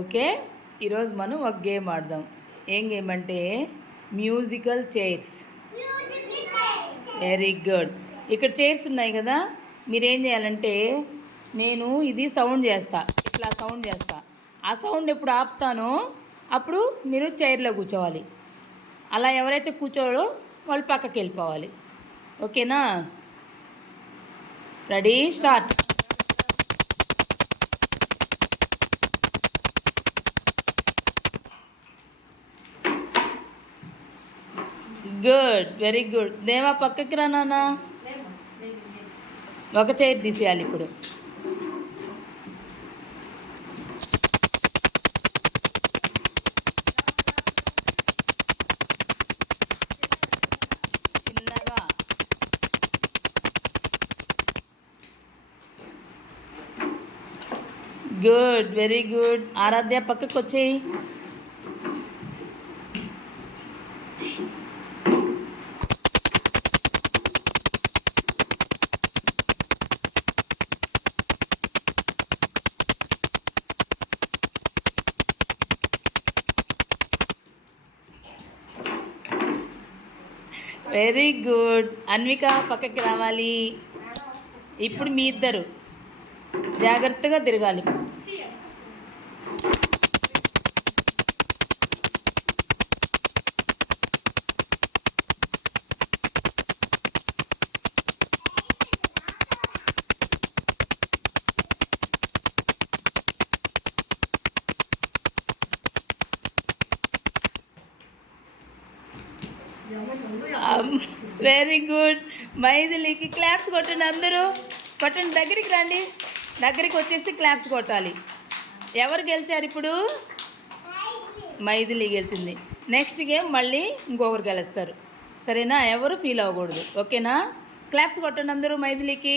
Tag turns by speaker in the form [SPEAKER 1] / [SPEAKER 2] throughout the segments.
[SPEAKER 1] Okay? ఈరోజు మనం ఒక గేమ్ ఆడదాం. ఏం గేమ్ అంటే మ్యూజికల్ చైర్స్. వెరీ గుడ్ ఇక్కడ చైర్స్ ఉన్నాయి కదా? మీరు ఏం చేయాలంటే నేను ఇది సౌండ్ చేస్తా. ఇట్లా సౌండ్ చేస్తా. ఆ సౌండ్ ఎప్పుడు ఆపుతానో అప్పుడు మీరు చైర్లో కూర్చోవాలి. అలా ఎవరైతే కూర్చోరో వాళ్ళు పక్కకి వెళ్ళిపోవాలి ఓకేనా? Ready start good very good. Deva పక్కకి రా నాన్న. ఒక చైర్ తీసేయాలి ఇప్పుడు. Good very good. ఆరాధ్య పక్కకు వచ్చేయి వెరీ గుడ్ అన్విక పక్కకి రావాలి. ఇప్పుడు మీ ఇద్దరు. జాగ్రత్తగా తిరగాలి. Um, వెరీ గుడ్ మైథిలికి క్లాప్స్ కొట్టండి అందరూ. కొట్టండి దగ్గరికి రండి. దగ్గరికి వచ్చేసి క్లాప్స్ కొట్టాలి. ఎవరు గెలిచారు ఇప్పుడు? మైథిలి గెలిచింది. నెక్స్ట్ గేమ్ మళ్ళీ ఇంకొకరు గెలుస్తారు. సరేనా? ఎవరు ఫీల్ అవ్వకూడదు. ఓకేనా క్లాప్స్ కొట్టండి అందరూ మైథిలికి.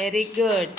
[SPEAKER 1] Very good